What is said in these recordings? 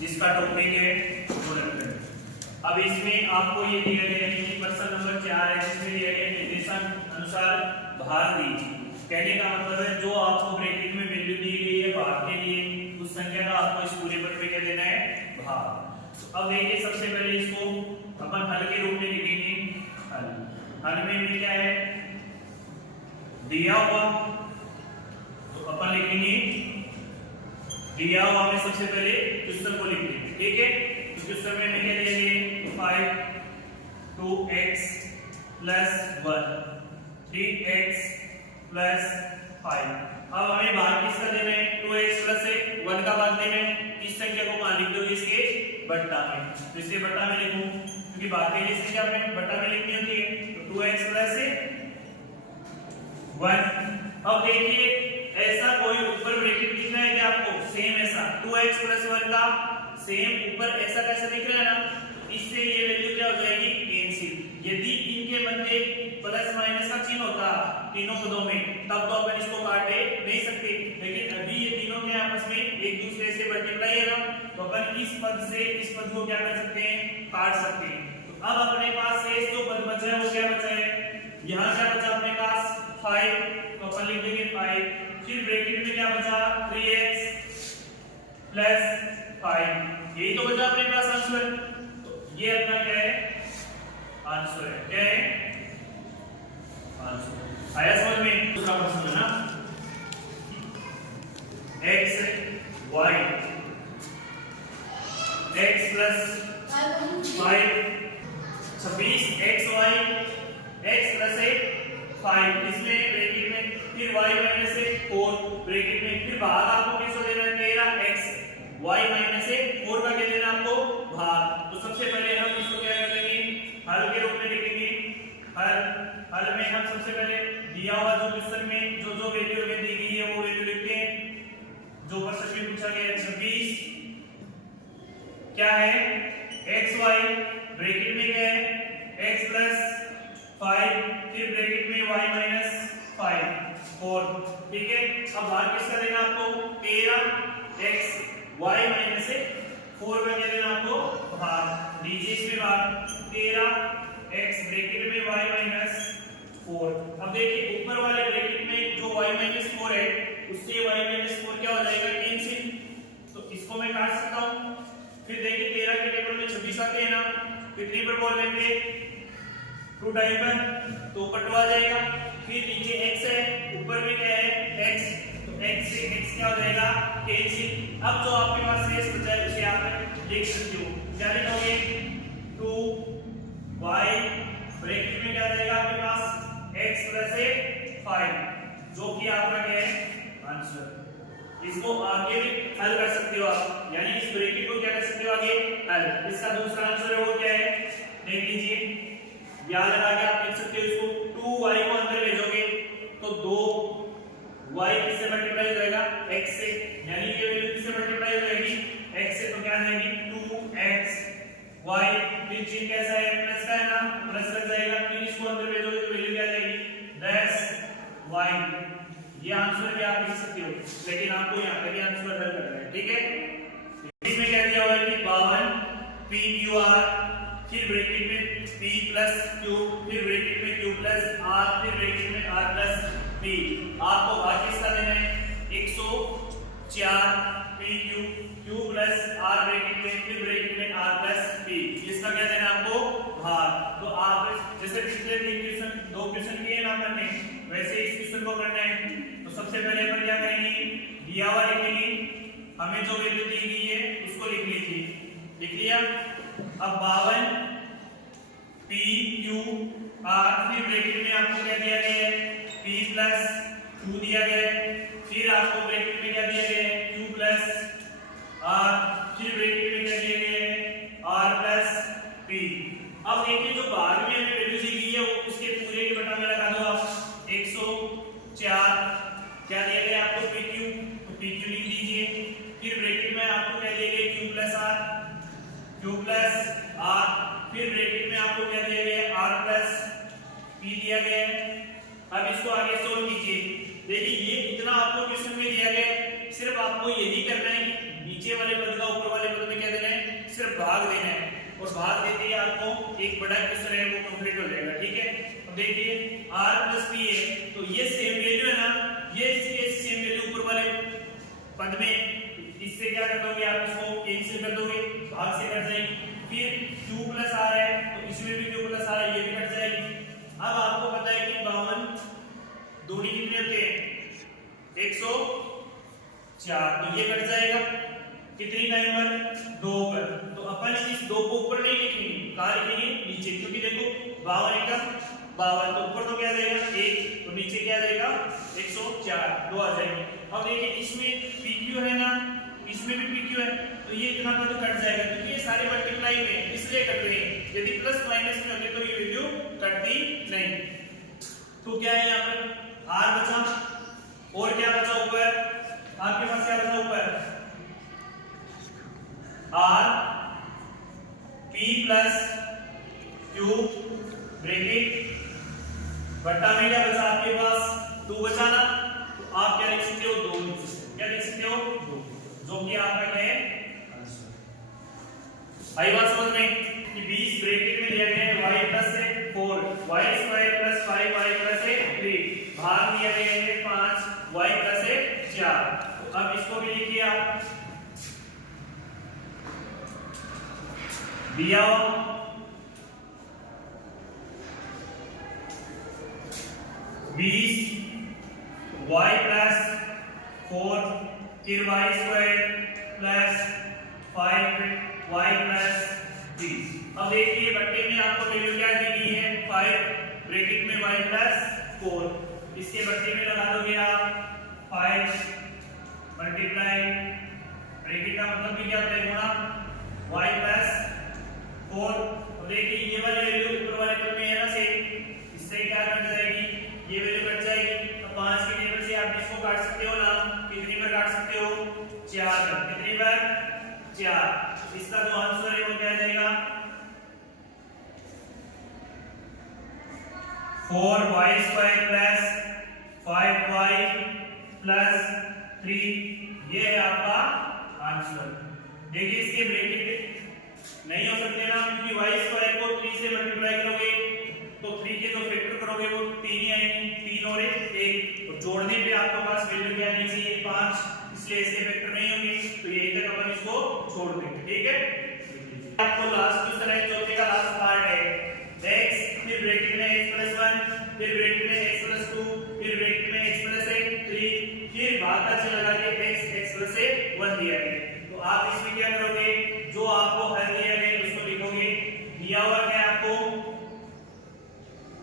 जिसका टॉपिक है गुणनखंड। अब इसमें आपको ये दिया गया है कि प्रश्न नंबर 4 है जिसमें दिया गया निर्देशांक अनुसार भाग दीजिए। कहने का मतलब है जो आपको ब्रैकेट में वैल्यू दी गई है भाग के लिए उस संख्या का आपको इस पूरे पद पे क्या देना है भाग। अब देखिए सबसे पहले इसको अपन हल के रूप में लिखेंगे। हल में क्या है दिया हुआ, तो अपन लिखेंगे दिया हुआ में सबसे पहले क्वेश्चन को लिखेंगे। ठीक है, तो क्वेश्चन में क्या दिया गया 5 2x + 1 3x + 5। अब हमें भाग किसका देना है 2x + 1 का भाग देना है। इस संख्या को कहां लिख दोगे इसके बट्टा में, तो इसे बट्टा में लिखूं क्योंकि भाग के लिए संख्या हमें बट्टा में लिखनी होती है। तो 2x + 1। अब देखिए ऐसा कोई ऊपर ब्रैकेट दिख रहा है क्या आपको सेम ऐसा 2x + 1 का सेम ऊपर ऐसा कैसा दिख रहा है ना, इससे ये वैल्यू क्या हो जाएगी कैंसिल। यदि इनके मध्य प्लस माइनस का चिन्ह होता तीनों पदों में तब तो अपन इसको काटे नहीं सकते, लेकिन अभी ये तीनों के आपस में एक दूसरे से मल्टीप्लाई है ना, तो अपन इस पद से इस पद को क्या कर सकते हैं काट सकते हैं। तो अब अपने पास शेष जो पद बचा है वो क्या बचा है, यहाँ क्या बचा अपने पास 5, तो अपन लिख देंगे 5। फिर ब्रैकेट में क्या बचा 3x + 5। यही तो बचा अपने पास आंसर। तो ये अपना क्या है आंसर है। क्या है आंसर। आया समझ में? दूसरा प्रश्न है ना x y x + 5 26xy x + 5 इसमें ब्रैकेट में फिर y - 1 4 ब्रैकेट में फिर भाग आपको किसको देना है 13x y - 1 4 का क्या देना आपको भाग। तो सबसे पहले हम इसको क्या करेंगे हल के रूप में लिखेंगे। हल में हम सबसे पहले दिया हुआ जो क्वेश्चन में जो जो वैल्यू हमें दी गई है वो वैल्यू लिखते हैं। जो प्रश्न में पूछा गया है 26 क्या है xy ब्रैकेट में क्या है x + 5 फिर ब्रैकेट में y - 5 4। ठीक है, अब भाग किसका देना आपको 13x y - 4 का क्या देना आपको भाग। लीजिए इसमें भाग 13x ब्रैकेट में y - 4। अब देखिए ऊपर वाले ब्रैकेट में जो y - 4 है उससे y - 4 क्या हो जाएगा कैंसिल, तो इसको मैं काट सकता हूं। फिर देखिए 13 के टेबल में 26 आते हैं ना, कितनी पर बोल लेंगे 2 टाइम पर, तो ऊपर 2 आ जाएगा। फिर नीचे x है ऊपर में क्या है x, तो x से x क्या हो जाएगा कैंसिल। अब जो आपके पास शेष बचा है उसे आप लिख सकते हो। क्या लिखोगे 2y ब्रैकेट में क्या रहेगा आपके पास x + 5 जो कि आपका क्या है आंसर। इसको आगे भी हल कर सकते हो आप, यानी इस ब्रैकेट को क्या कर सकते हो आगे हल। इसका दूसरा आंसर है वो क्या है देख लीजिए, यहां लगा के आप लिख सकते हो इसको 2y को अंदर भेजोगे तो 2y किससे मल्टीप्लाई हो जाएगा x से, यानी ये वैल्यू किससे मल्टीप्लाई हो जाएगी x से, तो क्या आ जाएगी 2x y। फिर चिन्ह कैसा है प्लस का है ना, प्लस लग जाएगा। फिर इसको अंदर भेजोगे तो वैल्यू क्या आ जाएगी 10y। ये आंसर भी आप लिख सकते हो, लेकिन आपको यहाँ पे आंसर हल करना है। ठीक है, इसमें क्या दिया हुआ है कि 52 pqr फिर ब्रैकेट में p + q फिर ब्रैकेट में q + r फिर ब्रैकेट में r + p। आपको भाग किसका देना है 104 pq q + r ब्रैकेट में फिर ब्रैकेट में r + p इसका क्या देना है आपको भाग। तो आप जैसे पिछले 2 क्वेश्चन किए ना हमने वैसे इस क्वेश्चन को करना है। तो सबसे पहले अपन क्या करेंगे दिया हुआ लिखेंगे, हमें जो वैल्यू दी गई है उसको लिख लीजिए। लिख लिया। अब 52 p q r फिर ब्रैकेट में आपको क्या दिया गया है p + q दिया गया है, फिर आपको ब्रैकेट में क्या दिया गया है q + r फिर ब्रैकेट में क्या दिया गया है r + p। अब देखिए जो भाग में हमें वैल्यू दी गई है वो उसके पूरे के बटा में लगा दो आप 104 क्या दिया गया आपको pq, तो pq लिख दीजिए। फिर ब्रैकेट में आपको क्या दिया गया q + r फिर ब्रैकेट में आपको क्या दिया गया r + p दिया गया है। अब इसको आगे सोल्व कीजिए। देखिए ये इतना आपको क्वेश्चन में दिया गया है, सिर्फ आपको यही करना है कि नीचे वाले पद का ऊपर वाले पद में क्या भाग देना है और भाग देते ही आपको एक बड़ा क्वेश्चन है वो कंप्लीट हो जाएगा। ठीक है, अब देखिए r + p है तो ये सेम वैल्यू है ना, ये सेम वैल्यू ऊपर वाले पद में, इससे क्या कर दोगे आप, इसको कैंसिल कर दोगे, भाग से कट जाएगी। फिर q + r है तो इसमें भी q + r है, ये भी कट जाएगी। अब आपको पता है कि 52 दूनी कितने होते हैं 104, तो ये कट जाएगा कितनी टाइम पर, 2 पर। तो अपन इस 2 को ऊपर नहीं लिखेंगे, कहां लिखेंगे, नीचे, क्योंकि देखो 52 एकम 52, तो ऊपर तो क्या जाएगा 1, तो नीचे क्या जाएगा 104, 2 आ जाएंगे। अब देखिए इसमें PQ है ना, इसमें भी PQ है, तो ये इतना पद कट जाएगा क्योंकि ये सारे मल्टीप्लाई में इसलिए कट रहे हैं। यदि प्लस माइनस में होते तो ये वैल्यू कटती नहीं। तो क्या है यहाँ पर r बचा, और क्या बचा ऊपर, आपके पास क्या बचा ऊपर, r p + q ब्रैकेट बट्टा में क्या बचा आपके पास 2 बचा ना, तो आप क्या लिख सकते हो 2 लिख सकते हो, क्या लिख सकते हो 2, जो कि आपका क्या है आंसर। आई बात समझ में कि 20 ब्रैकेट में दिया गया है y + 4 y² + 5y + 3, भाग दिया गया है 5 y + 4। तो अब इसको भी लिखिए आप, दिया हो 20 y + 4 फिर y² + 5y + 3। अब देखिए बट्टे में आपको वैल्यू क्या दी गई है 5 ब्रैकेट में y + 4, इसके बट्टे में लगा दोगे आप 5 मल्टीप्लाई ब्रैकेट का मतलब भी क्या होता है गुणा y + 4। तो देखिए ये वाली वैल्यू ऊपर वाले पद में है ना सेम, इससे क्या कट जाएगी, ये वैल्यू कट जाएगी। तो 5 के टेबल से आप इसको काट सकते हो ना, कितनी बार काट सकते हो 4 बार, कितनी बार 4। इसका जो आंसर है वो क्या जाएगा 4y² + 5y + 3, ये है आपका आंसर। देखिए इसके ब्रैकेट नहीं हो सकते ना, क्योंकि y² को 3 से मल्टीप्लाई करोगे तो 3 के जो फैक्टर करोगे वो 3 ही आएंगे, 3 और 1, तो जोड़ने पे आपके पास वैल्यू क्या आनी चाहिए 5, इसलिए इसके फैक्टर नहीं होंगे, तो यही तक अपन इसको छोड़ देंगे। ठीक है, आपको लास्ट क्वेश्चन है, चौथे का लास्ट पार्ट है, x फिर ब्रैकेट में x + 1 फिर ब्रैकेट में x + 2 फिर ब्रैकेट में x + 3 फिर भाग का चिन्ह लगा के x + 1 दिया गया। तो आप इसमें क्या करोगे, जो आपको हल दिया गया उसको लिखोगे, दिया हुआ है आपको,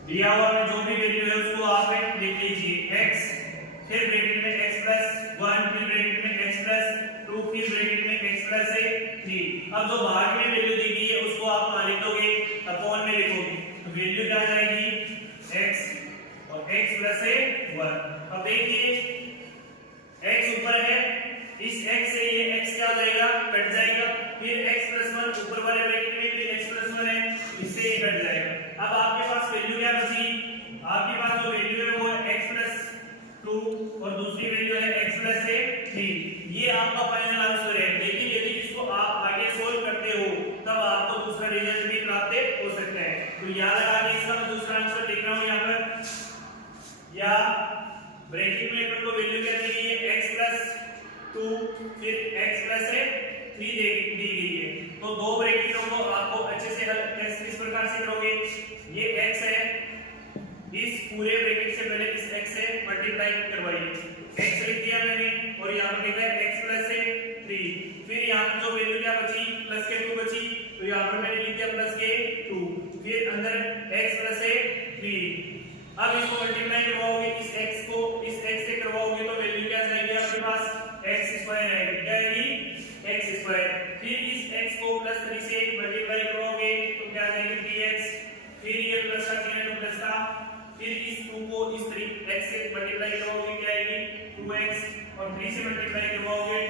दिया हुआ में जो भी वैल्यू है उसको आप लिख लीजिए x फिर ब्रैकेट में x + 1 फिर ब्रैकेट में x + 2 फिर ब्रैकेट में x + 3। अब जो भाग में वैल्यू दी गई है उसको आप मान लिखोगे, अपॉन में लिखोगे, तो वैल्यू क्या आ जाएगी x और x + 1। अब देखिए x ऊपर है, इस x से ये x क्या हो जाएगा कट जाएगा, फिर x + 1 ऊपर वाले ब्रैकेट में फिर x + 1 है, इससे ये कट जाएगा। अब आपके पास वैल्यू क्या बची, आपके पास जो वैल्यू है वो है x + 2 और दूसरी वैल्यू है x + 3, ये आपका फाइनल आंसर है। देखिए यदि इसको आप आगे सोल्व करते हो तब आपको दूसरा रिजल्ट भी प्राप्त हो सकता है। तो याद रखा कि इसका मैं दूसरा आंसर लिख रहा हूं यहाँ पर, या ब्रैकेट में अपन को वैल्यू क्या दी गई है x + 2 फिर x + 3 दी गई है। तो दो ब्रैकेटों को आपको अच्छे से हल किस प्रकार से करोगे, ये x है, इस पूरे ब्रैकेट से पहले इस x से मल्टीप्लाई करवाइए, x लिख दिया मैंने और यहाँ पर लिखा है x + 3, फिर यहाँ पर जो वैल्यू क्या बची प्लस के 2 बची, तो यहाँ पर मैंने लिख दिया प्लस के 2, फिर अंदर x + 3। अब इसको मल्टीप्लाई करवाओगे, इस x को इस x से करवाओगे तो वैल्यू क्या जाएगी आपके पास x² आएगी, क्या आएगी x²। फिर इस x को +3 से मल्टीप्लाई करवाओगे तो क्या जाएगी 3x, फिर ये प्लस का चिन्ह तो प्लस का, फिर इस 2 को इस 3x से मल्टीप्लाई करवाओगे क्या आएगी 2x और 3 से मल्टीप्लाई करवाओगे,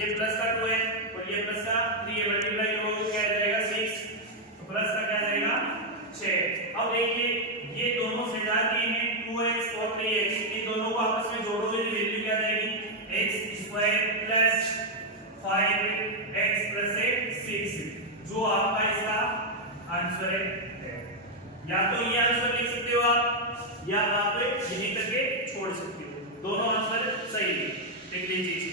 ये प्लस का 2 है और ये प्लस का 3 है, मल्टीप्लाई करवाओगे क्या आ जाएगा 6, तो प्लस का क्या जाएगा 6। अब देखिए ये दोनों से जा दिए हैं 2x और 3x, इन दोनों को आपस में जोड़ोगे तो वैल्यू क्या जाएगी x² + 5x + 6, जो आपका इसका आंसर है। या तो ये आंसर लिख सकते हो आप, या आप यहीं करके छोड़ सकते हो, दोनों आंसर सही है। देख लीजिए।